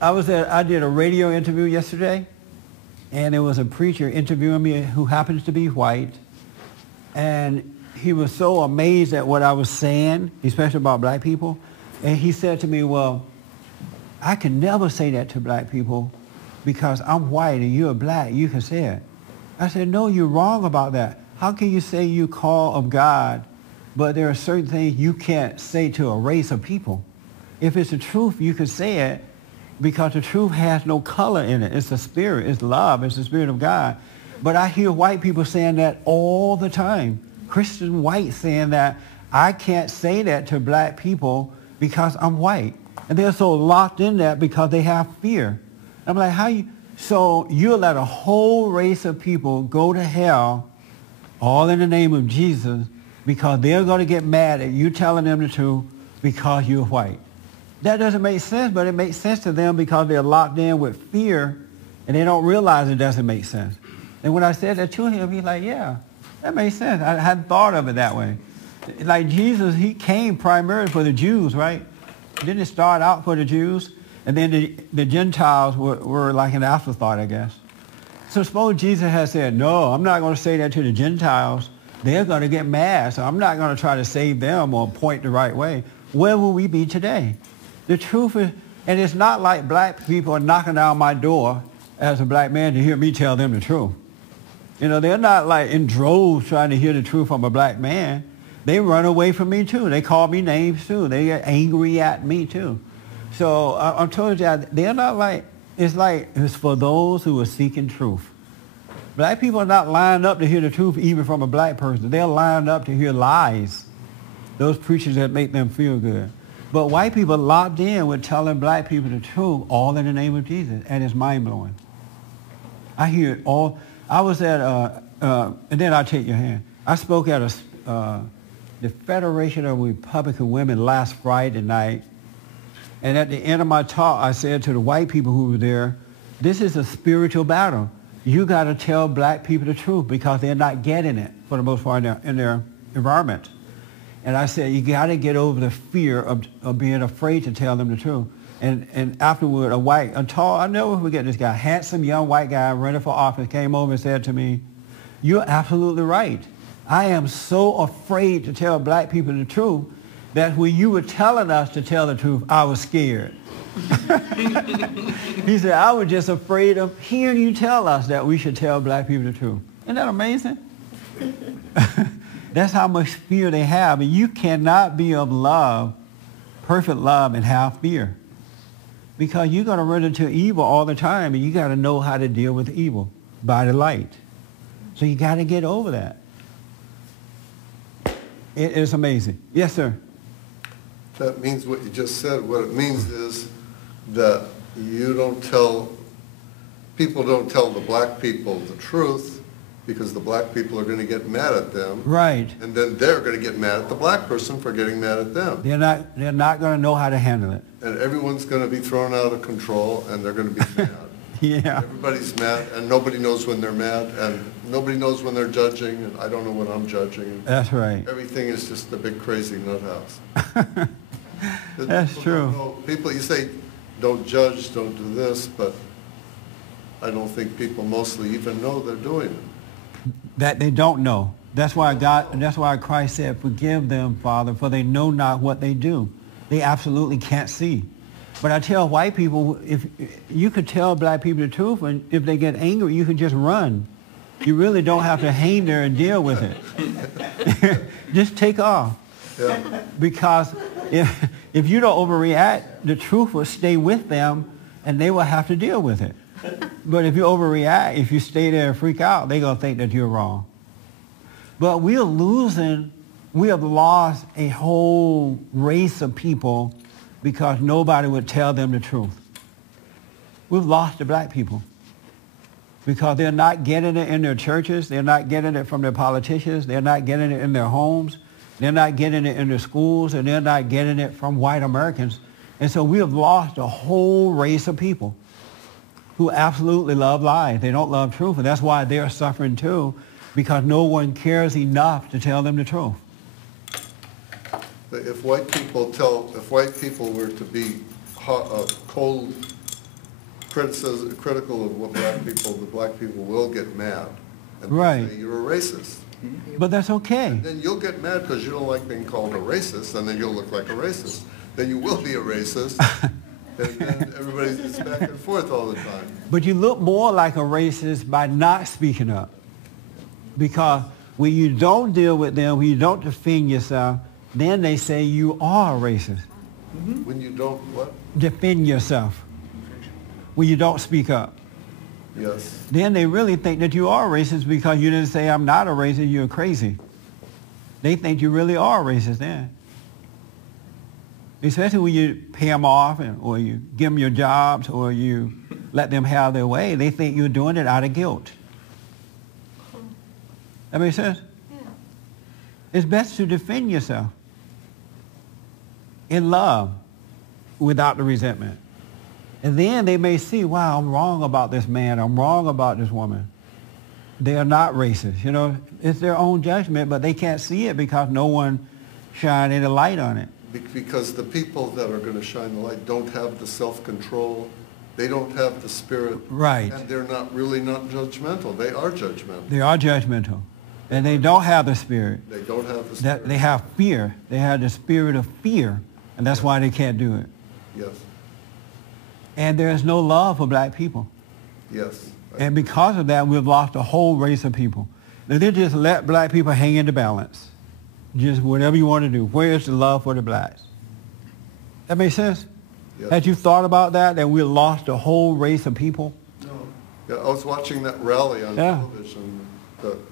I did a radio interview yesterday, and there was a preacher interviewing me who happens to be white, and he was so amazed at what I was saying, especially about black people, and he said to me, well, I can never say that to black people because I'm white and you're black, you can say it. I said, no, you're wrong about that. How can you say you call of God, but there are certain things you can't say to a race of people? If it's the truth, you can say it because the truth has no color in it. It's the spirit, it's love, it's the spirit of God. But I hear white people saying that all the time. Christian whites saying that I can't say that to black people because I'm white. And they're so locked in that because they have fear. I'm like, how you? So you'll let a whole race of people go to hell all in the name of Jesus because they're going to get mad at you telling them the truth because you're white. That doesn't make sense, but it makes sense to them because they're locked in with fear and they don't realize it doesn't make sense. And when I said that to him, he's like, yeah, that makes sense. I hadn't thought of it that way. Like Jesus, he came primarily for the Jews, right? Didn't it start out for the Jews? And then the Gentiles were like an afterthought, I guess. So suppose Jesus had said, no, I'm not going to say that to the Gentiles. They're going to get mad, so I'm not going to try to save them or point the right way. Where will we be today? The truth is, and it's not like black people are knocking down my door as a black man to hear me tell them the truth. You know, they're not like in droves trying to hear the truth from a black man. They run away from me too. They call me names too. They get angry at me too. So I'm telling you, they're not like, it's for those who are seeking truth. Black people are not lined up to hear the truth even from a black person. They're lined up to hear lies. Those preachers that make them feel good. But white people are locked in with telling black people the truth all in the name of Jesus. And it's mind-blowing. I hear it all. I was at, and then I'll take your hand. I spoke at the Federation of Republican Women last Friday night. And at the end of my talk, I said to the white people who were there, this is a spiritual battle. You got to tell black people the truth because they're not getting it for the most part in their environment. And I said, you got to get over the fear of being afraid to tell them the truth. And afterward, a tall, I'll never forget this guy, handsome young white guy running for office came over and said to me, you're absolutely right. I am so afraid to tell black people the truth that when you were telling us to tell the truth, I was scared. He said, I was just afraid of hearing you tell us that we should tell black people the truth. Isn't that amazing? That's how much fear they have. And you cannot be of love, perfect love, and have fear. Because you're going to run into evil all the time, and you got to know how to deal with evil by the light. So you got to get over that. It is amazing. Yes, sir. That means what you just said. What it means is that people don't tell the black people the truth because the black people are going to get mad at them. Right. And then they're going to get mad at the black person for getting mad at them. They're not going to know how to handle it. And everyone's going to be thrown out of control, and they're going to be mad. Yeah. Everybody's mad, and nobody knows when they're mad, and nobody knows when they're judging, and I don't know when I'm judging. That's right. Everything is just a big crazy nut house. That's true. People, you say, don't judge, don't do this, but I don't think people mostly even know they're doing it. That they don't know. That's why Christ said, forgive them, Father, for they know not what they do. They absolutely can't see. But I tell white people, if you could tell black people the truth, and if they get angry, you can just run. You really don't have to hang there and deal with it. Just take off. Yeah. Because if you don't overreact, the truth will stay with them, and they will have to deal with it. But if you overreact, if you stay there and freak out, they're going to think that you're wrong. But we have lost a whole race of people because nobody would tell them the truth. We've lost the black people because they're not getting it in their churches. They're not getting it from their politicians. They're not getting it in their homes. They're not getting it in their schools, and they're not getting it from white Americans. And so we have lost a whole race of people who absolutely love lies. They don't love truth, and that's why they're suffering too, because no one cares enough to tell them the truth. If white people were to be cold critical of what the black people will get mad. And Right. say you're a racist. But that's okay. And then you'll get mad because you don't like being called a racist, and then you'll look like a racist. Then you will be a racist, and then everybody's just back and forth all the time. But you look more like a racist by not speaking up. Because when you don't deal with them, when you don't defend yourself, then they say you are a racist. When you don't what? Defend yourself. When you don't speak up. Yes. Then they really think that you are racist because you didn't say, I'm not a racist, you're crazy. They think you really are racist then. Especially when you pay them off or you give them your jobs or you let them have their way. They think you're doing it out of guilt. That makes sense? Yeah. It's best to defend yourself in love without the resentment. And then they may see, wow, I'm wrong about this man. I'm wrong about this woman. They are not racist. You know, it's their own judgment, but they can't see it because no one shined any light on it. Because the people that are going to shine the light don't have the self-control. They don't have the spirit. Right. And they're not judgmental. They are judgmental. They are judgmental. And they don't have the spirit. They don't have the spirit. They have fear. They have the spirit of fear. And that's why they can't do it. Yes. And there's no love for black people. Yes. And because of that, we've lost a whole race of people. Now, they just let black people hang in the balance. Just whatever you want to do. Where is the love for the blacks? That makes sense? Yes. Had you thought about that we've lost a whole race of people? No. Yeah, I was watching that rally on Yeah. television,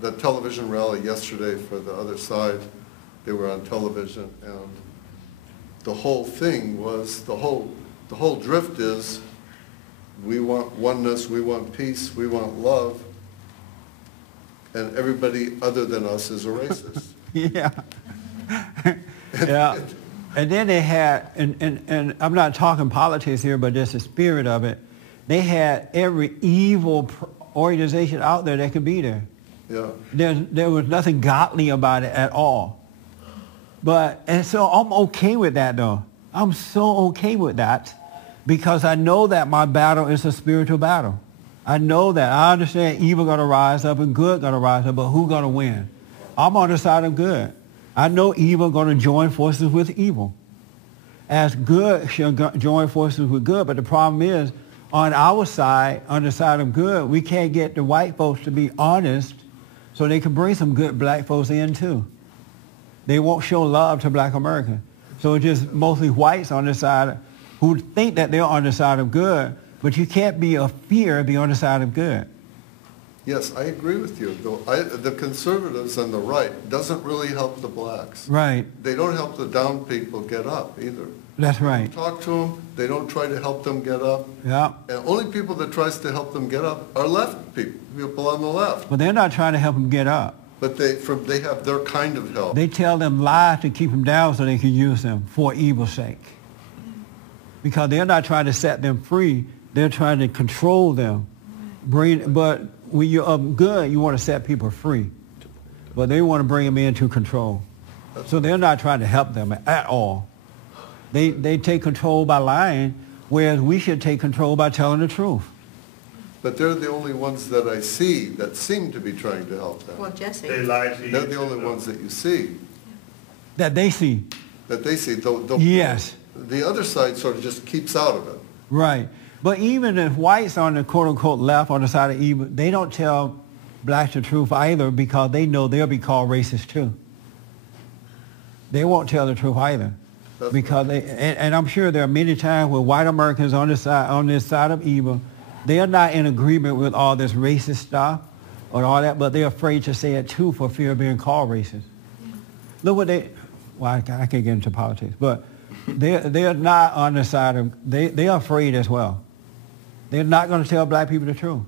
the television rally yesterday for the other side. They were on television, and the whole thing was, the whole drift is, we want oneness, we want peace, we want love, and everybody other than us is a racist. Yeah. Yeah. And then they had, and I'm not talking politics here, but just the spirit of it. They had every evil organization out there that could be there. Yeah. There was nothing godly about it at all. And so I'm okay with that though. I'm so okay with that because I know that my battle is a spiritual battle. I know that. I understand evil going to rise up and good going to rise up, but who's going to win? I'm on the side of good. I know evil going to join forces with evil. As good shall join forces with good, but the problem is, on our side, on the side of good, we can't get the white folks to be honest so they can bring some good black folks in too. They won't show love to black America. So it's just mostly whites on the side who think that they're on the side of good, but you can't be a fear be on the side of good. Yes, I agree with you. The conservatives and the right doesn't really help the blacks. Right. They don't help the down people get up either. That's right. Talk to them. They don't try to help them get up. Yeah. And only people that tries to help them get up are left people on the left. But they're not trying to help them get up. But they have their kind of help. They tell them lies to keep them down so they can use them for evil's sake. Because they're not trying to set them free. They're trying to control them. But when you're up good, you want to set people free. But they want to bring them into control. So they're not trying to help them at all. They take control by lying, whereas we should take control by telling the truth. But they're the only ones that I see that seem to be trying to help them. Well, Jesse. They lie to you. They're the only ones that you see. That they see. That they see. Yes. The other side sort of just keeps out of it. Right. But even if whites on the quote-unquote left, on the side of evil, they don't tell blacks the truth either because they know they'll be called racist too. They won't tell the truth either. Because and I'm sure there are many times where white Americans on this side of evil, they are not in agreement with all this racist stuff or all that, but they're afraid to say it too for fear of being called racist. Look what I can't get into politics, but they're not on the side of, they're afraid as well. They're not going to tell black people the truth.